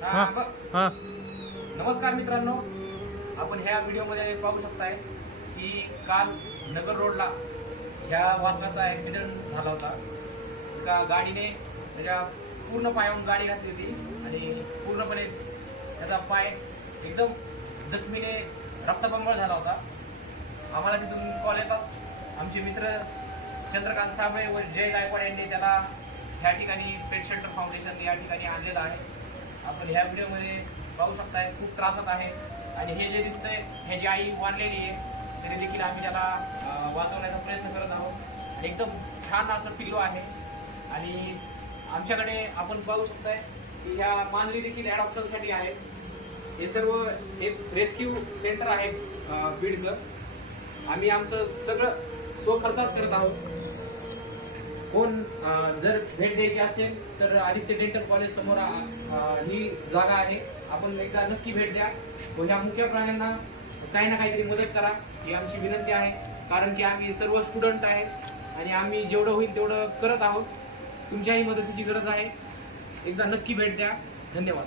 हां हां नमस्कार मित्रांनो, आपण ह्या व्हिडिओमध्ये पाहू शकताय की काल नगर रोडला ज्या वाहनाचा ॲक्सिडेंट झाला होता, एका गाडीने त्याच्या पूर्ण पायावरून गाडी घातली होती आणि पूर्णपणे त्याचा पाय एकदम जखमीने रक्तबंबाळ झाला होता. आम्हाला तिथून कॉल येतात. आमचे मित्र चंद्रकांत साबळे व जय गायकवाड यांनी त्याला ह्या ठिकाणी पेट शेल्टर फाउंडेशन या ठिकाणी आणलेलं आहे. आपण ह्या व्हिडिओमध्ये पाहू शकताय, खूप त्रासात आहे आणि हे जे दिसतंय ह्याची आई वारलेली आहे, तरी देखील आम्ही त्याला वाचवण्याचा प्रयत्न करत आहोत. एकदम छान असं पिल्लू आहे आणि आमच्याकडे आपण पाहू शकताय की ह्या मांजरी देखील ॲडॉप्शनसाठी आहे. हे सर्व एक रेस्क्यू सेंटर आहे बीडचं. आम्ही आमचं सगळं स्वखर्चात करत आहोत. कोण जर भेट द्यायची असेल तर आदित्य डेंटल कॉलेज समोर ही जागा आहे. आपण एकदा नक्की भेट द्या व ह्या मुख्य प्राण्यांना काही ना काहीतरी मदत करा ही आमची विनंती आहे. कारण की आम्ही सर्व स्टुडंट आहेत आणि आम्ही जेवढं होईल तेवढं करत आहोत. तुमच्याही मदतीची गरज आहे. एकदा नक्की भेट द्या. धन्यवाद.